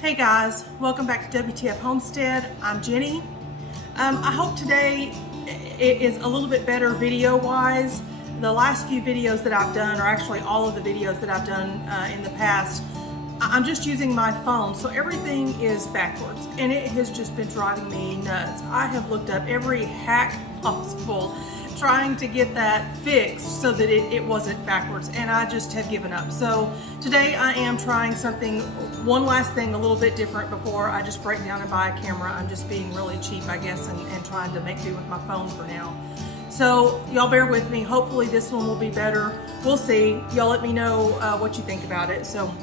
Hey guys, welcome back to WTF Homestead. I'm Jenny. I hope today it is a little bit better video wise. The last few videos that I've done, or actually all of the videos that I've done in the past, I'm just using my phone, so everything is backwards and it has just been driving me nuts. I have looked up every hack possible trying to get that fixed so that it wasn't backwards, and I just have given up. So today I am trying something, one last thing a little bit different before I just break down and buy a camera. I'm just being really cheap, I guess, and trying to make do with my phone for now. So y'all bear with me. Hopefully this one will be better. We'll see. Y'all let me know what you think about it. So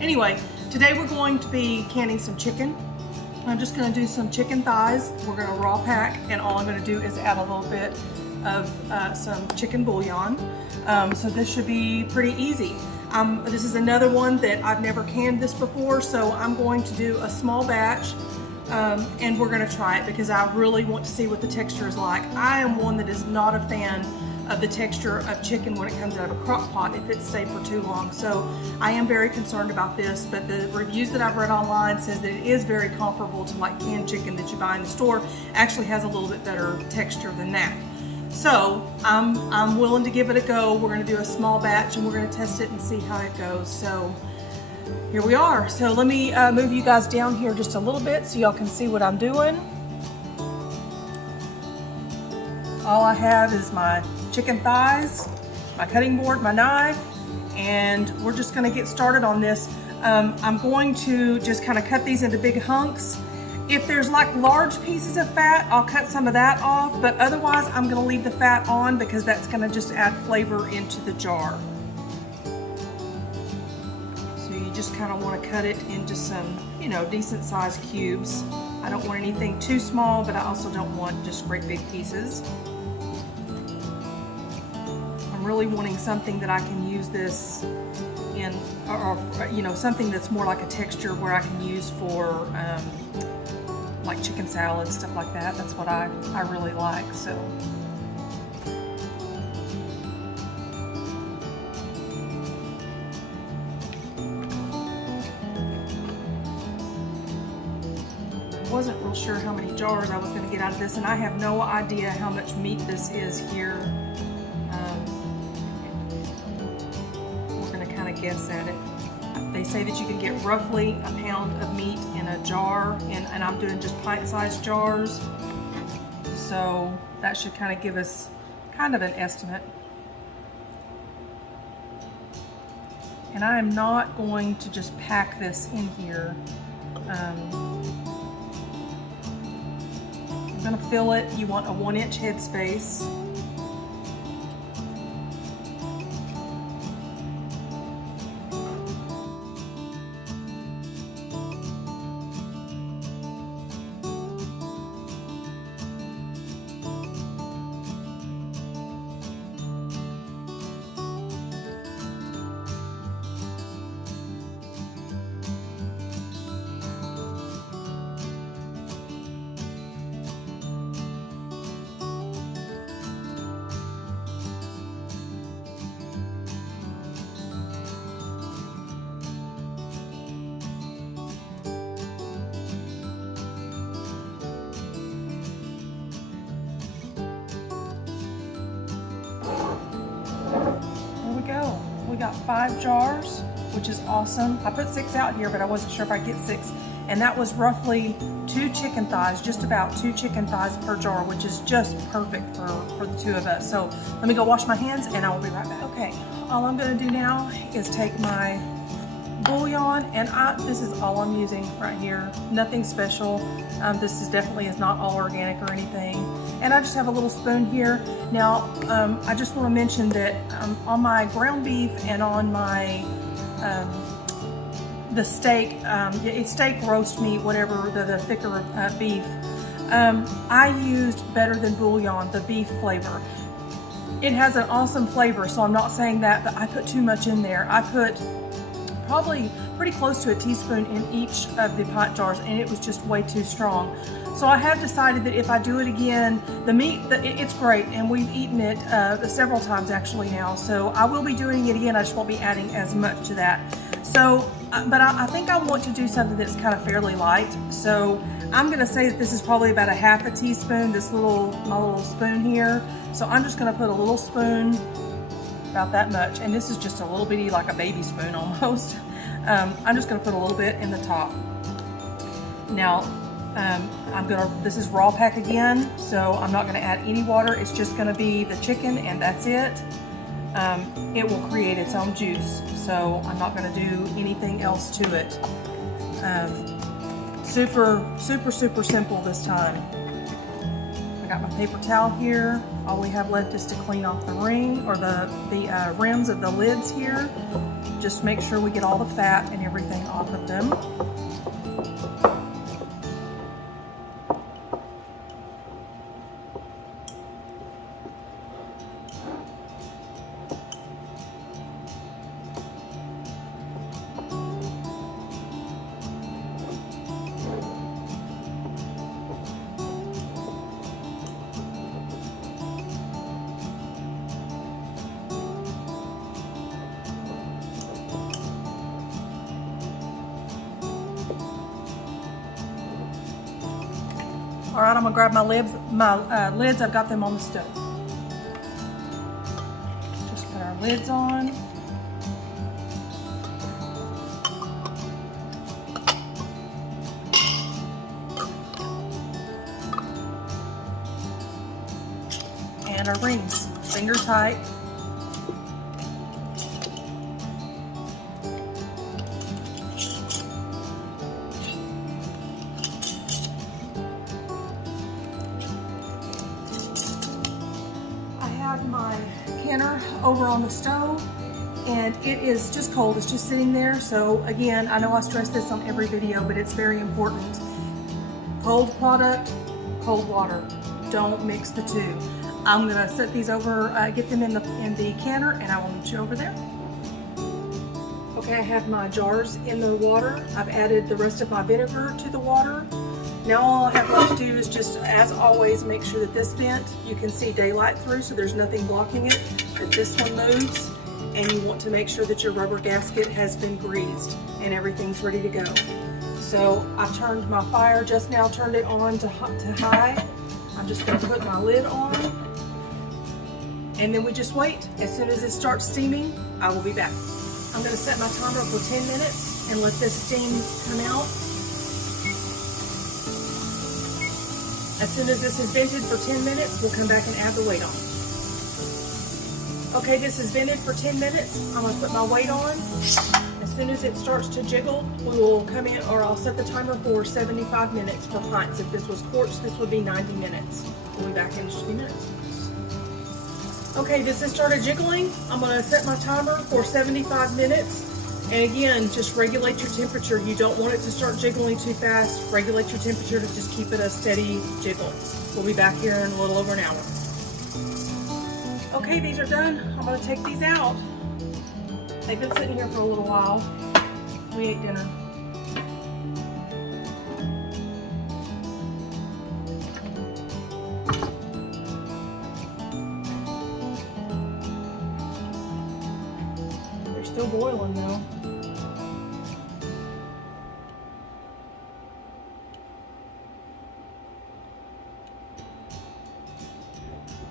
anyway, today we're going to be canning some chicken. I'm just going to do some chicken thighs. We're going to raw pack, and all I'm going to do is add a little bit of some chicken bouillon. So this should be pretty easy. This is another one that I've never canned this before, so I'm going to do a small batch and we're going to try it because I really want to see what the texture is like. I am one that is not a fan of the texture of chicken when it comes out of a crock pot if it's stayed for too long. So I am very concerned about this, but the reviews that I've read online says that it is very comparable to like canned chicken that you buy in the store. Actually has a little bit better texture than that. So I'm willing to give it a go. We're going to do a small batch and we're going to test it and see how it goes. So here we are. So let me move you guys down here just a little bit so y'all can see what I'm doing. All I have is my chicken thighs, my cutting board, my knife, and we're just going to get started on this. I'm going to just kind of cut these into big hunks. If there's like large pieces of fat, I'll cut some of that off, but otherwise I'm going to leave the fat on because that's going to just add flavor into the jar. So you just kind of want to cut it into some, decent sized cubes. I don't want anything too small, but I also don't want just great big pieces. I'm really wanting something that I can use this in, or something that's more like a texture where I can use for like chicken salad, stuff like that. That's what I really like. So I wasn't real sure how many jars I was going to get out of this, and I have no idea how much meat this is here. We're going to kind of guess at it. They say that you can get roughly a pound of meat in a jar, and I'm doing just pint-sized jars. So that should kind of give us kind of an estimate. And I am not going to just pack this in here. I'm going to fill it. You want a 1-inch headspace. We got 5 jars, which is awesome. I put 6 out here, but I wasn't sure if I'd get 6. And that was roughly 2 chicken thighs, just about 2 chicken thighs per jar, which is just perfect for the 2 of us. So let me go wash my hands and I will be right back. Okay, all I'm gonna do now is take my bouillon, and this is all I'm using right here. Nothing special. This is definitely not all organic or anything. And I just have a little spoon here. Now, I just want to mention that on my ground beef and on my the steak, it's steak, roast meat, whatever, the thicker beef, I used Better Than Bouillon, the beef flavor. It has an awesome flavor, so I'm not saying that, but I put too much in there. I put probably pretty close to a teaspoon in each of the pint jars, and it was just way too strong. So I have decided that if I do it again, the meat, it's great, and we've eaten it several times actually now, so I will be doing it again. I just won't be adding as much to that. So, but I think I want to do something that's kind of fairly light. So I'm gonna say that this is probably about a half a teaspoon, my little spoon here. So I'm just gonna put a little spoon, about that much, and this is just a little bitty, like a baby spoon almost. I'm just gonna put a little bit in the top. Now, this is raw pack again, so I'm not gonna add any water. It's just gonna be the chicken and that's it. It will create its own juice, so I'm not gonna do anything else to it. Super, super, super simple this time. I got my paper towel here. All we have left is to clean off the ring, or the rims of the lids here. Just make sure we get all the fat and everything off of them. All right, I'm gonna grab my lids. I've got them on the stove. Just put our lids on. And our rings, finger tight. My canner over on the stove, and it is just cold. It's just sitting there. So again, I know I stress this on every video, but it's very important. Cold product, cold water. Don't mix the two. I'm gonna set these over, get them in the canner, and I will meet you over there. Okay, I have my jars in the water. I've added the rest of my vinegar to the water. Now all I have left to do is just, as always, make sure that this vent, you can see daylight through, so there's nothing blocking it, that this one moves, and you want to make sure that your rubber gasket has been greased and everything's ready to go. So I've turned my fire, just now turned it on to high. I'm just gonna put my lid on, and then we just wait. As soon as it starts steaming, I will be back. I'm gonna set my timer for 10 minutes and let this steam come out. As soon as this is vented for 10 minutes, we'll come back and add the weight on. Okay, this is vented for 10 minutes. I'm gonna put my weight on. As soon as it starts to jiggle, we will come in, or I'll set the timer for 75 minutes for pints. If this was quarts, this would be 90 minutes. We'll be back in just a few minutes. Okay, this has started jiggling. I'm gonna set my timer for 75 minutes. And again, just regulate your temperature. You don't want it to start jiggling too fast. Regulate your temperature to just keep it a steady jiggle. We'll be back here in a little over an hour. Okay, these are done. I'm gonna take these out. They've been sitting here for a little while. We ate dinner. They're still boiling though.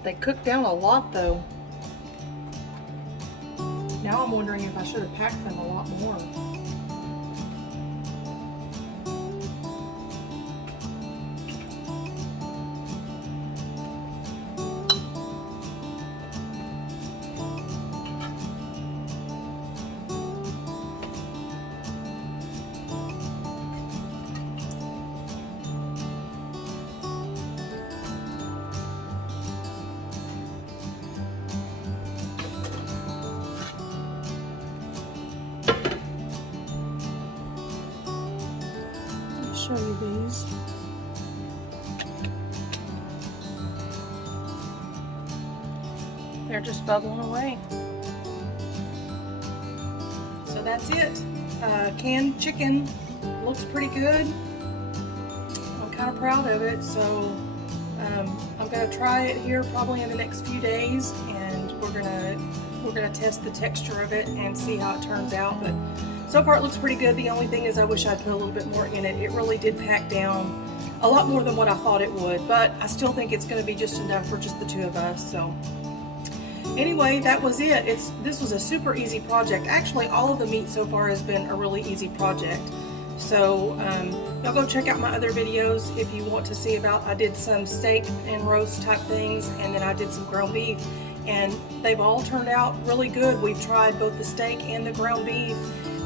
They cooked down a lot though. Now I'm wondering if I should have packed them a lot more. Show you these. They're just bubbling away. So that's it. Canned chicken looks pretty good. I'm kind of proud of it. So I'm gonna try it here probably in the next few days, and we're gonna test the texture of it and see how it turns out. But So far it looks pretty good. The only thing is I wish I'd put a little bit more in it. It really did pack down a lot more than what I thought it would, but I still think it's going to be just enough for just the two of us. So anyway, that was it. This was a super easy project. Actually, all of the meat so far has been a really easy project. So y'all go check out my other videos if you want to see about. I did some steak and roast type things, and then I did some ground beef, and they've all turned out really good. We've tried both the steak and the ground beef,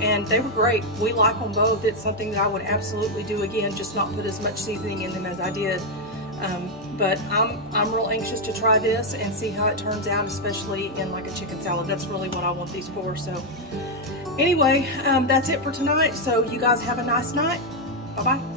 and they were great. We like them both. It's something that I would absolutely do again, just not put as much seasoning in them as I did. But I'm real anxious to try this and see how it turns out, especially in like a chicken salad. That's really what I want these for. So anyway, that's it for tonight. So you guys have a nice night. Bye-bye.